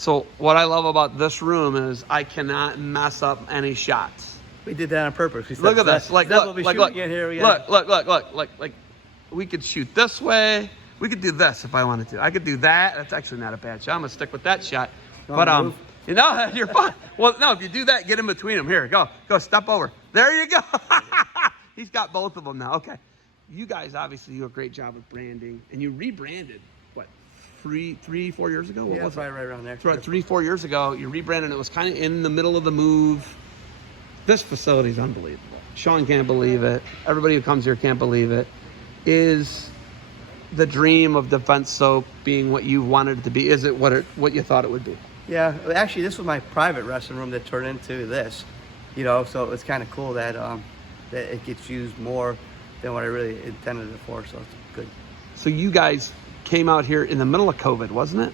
So what I love about this room is I cannot mess up any shots. We did that on purpose. We said, Look at this. Like, look, look. Look. We could shoot this way. We could do this if I wanted to. I could do that. That's actually not a bad shot. I'm gonna stick with that shot. But you know, you're fine. Well, no, if you do that, get in between them. Here, go, step over. There you go. He's got both of them now. Okay. You guys obviously do a great job of branding, and you rebranded. What, 4 years ago? What was it? Right around there. 3-4 years ago, you rebranded. It was kind of in the middle of the move. This facility is unbelievable. Sean can't believe it. Everybody who comes here can't believe it. Is the dream of Defense Soap being what you wanted it to be? Is it what you thought it would be? Yeah, actually, this was my private wrestling room that turned into this. You know, so it's kind of cool that that it gets used more than what I really intended it for. So it's good. So you guys came out here in the middle of COVID, wasn't it?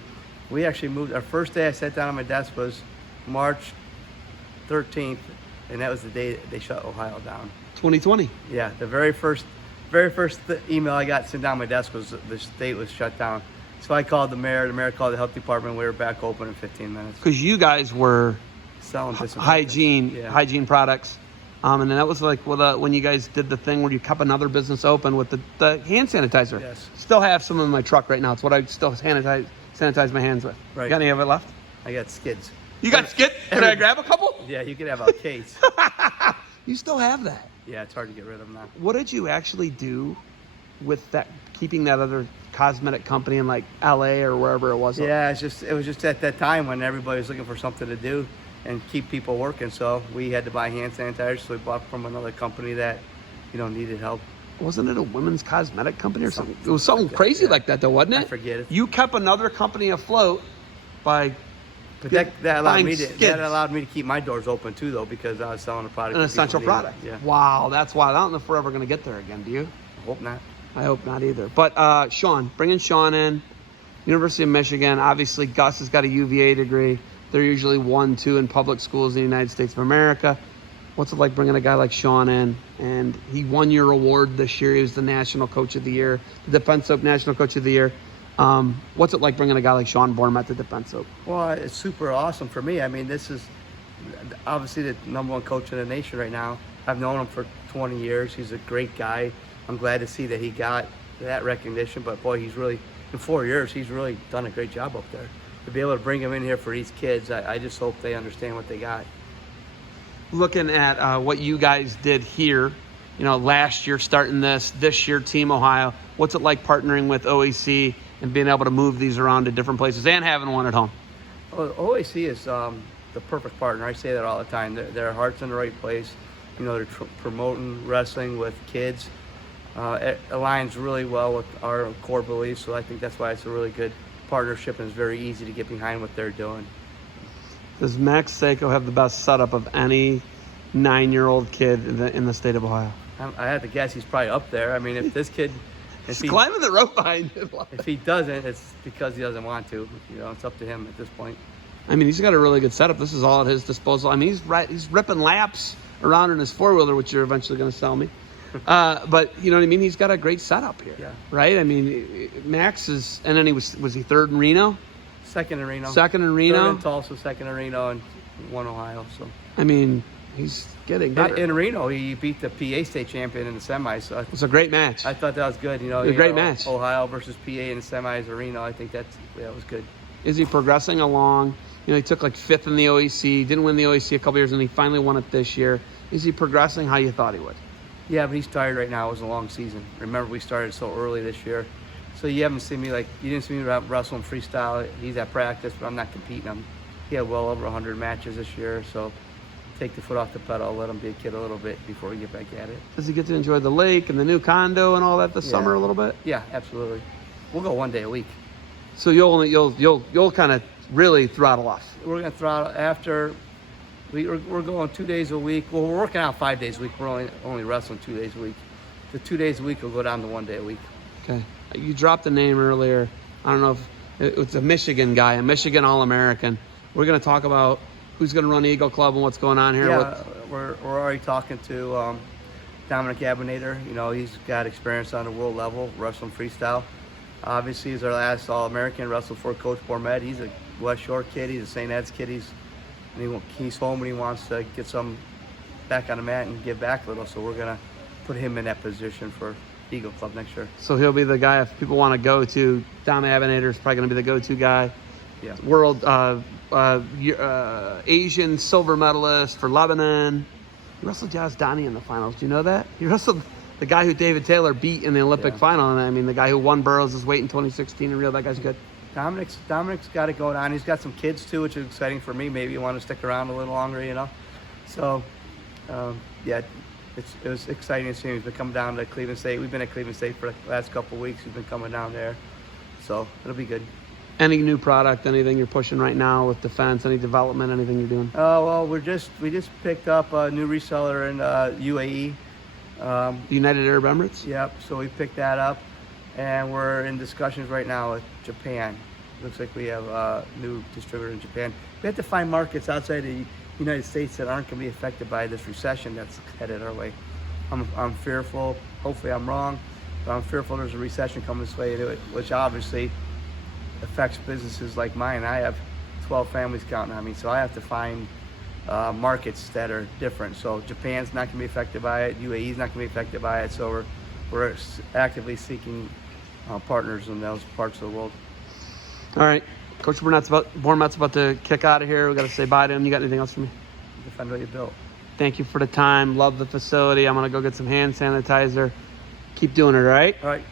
We actually moved. Our first day I sat down on my desk was March 13th, and that was the day they shut Ohio down. 2020. Yeah, the very first email I got sent down on my desk was the state was shut down. So I called the mayor called the health department. We were back open in 15 minutes. Because you guys were selling hygiene products. And then that was like when you guys did the thing where you kept another business open with the hand sanitizer. Yes. Still have some in my truck right now. It's what I still sanitize my hands with. Right. You got any of it left? I got skids. You got skids? Can I grab a couple? Yeah, you could have a case. You still have that? Yeah, it's hard to get rid of them now. What did you actually do with that, keeping that other cosmetic company in like LA or wherever it was? Yeah, it was just at that time when everybody was looking for something to do and keep people working. So we had to buy hand sanitizer, so we bought from another company that, needed help. Wasn't it a women's cosmetic company or something? It was something crazy like that though, wasn't it? I forget it. You kept another company afloat by But that allowed me to keep my doors open too, though, because I was selling a product. An essential product. Yeah. Wow, that's wild. I don't know if we're ever going to get there again. Do you? I hope not. I hope not either. But Sean, bringing Sean in, University of Michigan. Obviously, Gus has got a UVA degree. They're usually 1-2 in public schools in the United States of America. What's it like bringing a guy like Sean in? And he won your award this year. He was the National Coach of the Year, the Defense Soap National Coach of the Year. What's it like bringing a guy like Sean Bormet to Defense Soap? Well, it's super awesome for me. I mean, this is obviously the #1 coach in the nation right now. I've known him for 20 years. He's a great guy. I'm glad to see that he got that recognition. But boy, he's really, in 4 years, he's really done a great job up there. To be able to bring him in here for these kids, I just hope they understand what they got. Looking at what you guys did here, last year starting this year Team Ohio, what's it like partnering with OAC and being able to move these around to different places and having one at home? Well, OAC is the perfect partner. I say that all the time. Their heart's in the right place. They're promoting wrestling with kids. It aligns really well with our core beliefs, so I think that's why it's a really good partnership and it's very easy to get behind what they're doing. Does Max Sako have the best setup of any 9-year-old kid in the state of Ohio? I have to guess he's probably up there. I mean, if this kid... He's climbing the rope behind it. If he doesn't, it's because he doesn't want to. It's up to him at this point. I mean, he's got a really good setup. This is all at his disposal. I mean, he's ripping laps around in his 4-wheeler, which you're eventually going to sell me. But you know what I mean? He's got a great setup here. Yeah. Right? I mean, Max is, and then he was he third in Reno? Second in Reno. Second in Reno. Third in Tulsa, second in Reno, and 1 Ohio. So. I mean, he's getting better. In Reno, he beat the PA state champion in the semis. So it's a great match. I thought that was good. A great match. Ohio versus PA in the semis or Reno. I think that was good. Is he progressing along? He took like 5th in the OAC, didn't win the OAC a couple years, and he finally won it this year. Is he progressing how you thought he would? Yeah, but he's tired right now. It was a long season. Remember, we started so early this year. So you didn't see me wrestling freestyle. He's at practice, but I'm not competing him. He had well over 100 matches this year, so take the foot off the pedal, let him be a kid a little bit before we get back at it. Does he get to enjoy the lake and the new condo and all that this summer a little bit? Yeah, absolutely. We'll go 1 day a week. So you'll kind of really throttle off. We're gonna throttle after. We're going 2 days a week. Well, we're working out 5 days a week. We're only wrestling 2 days a week. The 2 days a week will go down to 1 day a week. Okay. You dropped a name earlier. I don't know if it's a Michigan guy, a Michigan All-American. We're going to talk about who's going to run Eagle Club and what's going on here. Yeah, we're already talking to Dominic Abinator. He's got experience on the world level, wrestling freestyle. Obviously, he's our last All-American, wrestled for Coach Bormet. He's a West Shore kid. He's a St. Ed's kid. He's home and he wants to get some back on the mat and give back a little. So we're gonna put him in that position for Eagle Club next year. So he'll be the guy if people want to go to. Dom Abinator is probably going to be the go-to guy. Yeah. World Asian silver medalist for Lebanon. He wrestled Jazz Donnie in the finals. Do you know that? He wrestled the guy who David Taylor beat in the Olympic final. And I mean, the guy who won Burroughs' weight in 2016 in Rio. That guy's good. Dominic's got it going on. He's got some kids too, which is exciting for me. Maybe you want to stick around a little longer, you know. So, yeah, it was exciting to see him. He's been coming down to Cleveland State. We've been at Cleveland State for the last couple of weeks. He's been coming down there, so it'll be good. Any new product, anything you're pushing right now with defense, any development, anything you're doing? Well, we just picked up a new reseller in UAE. United Arab Emirates? Yep, so we picked that up, and we're in discussions right now with Japan. Looks like we have a new distributor in Japan. We have to find markets outside the United States that aren't going to be affected by this recession that's headed our way. I'm fearful. Hopefully I'm wrong, but I'm fearful there's a recession coming this way, which obviously affects businesses like mine. I have 12 families counting on me, so I have to find markets that are different. So Japan's not going to be affected by it. UAE's not going to be affected by it. So we're actively seeking partners in those parts of the world. All right. Coach Bormet's about to kick out of here. We got to say bye to him. You got anything else for me? Defend what you built. Thank you for the time. Love the facility. I'm going to go get some hand sanitizer. Keep doing it, all right? All right.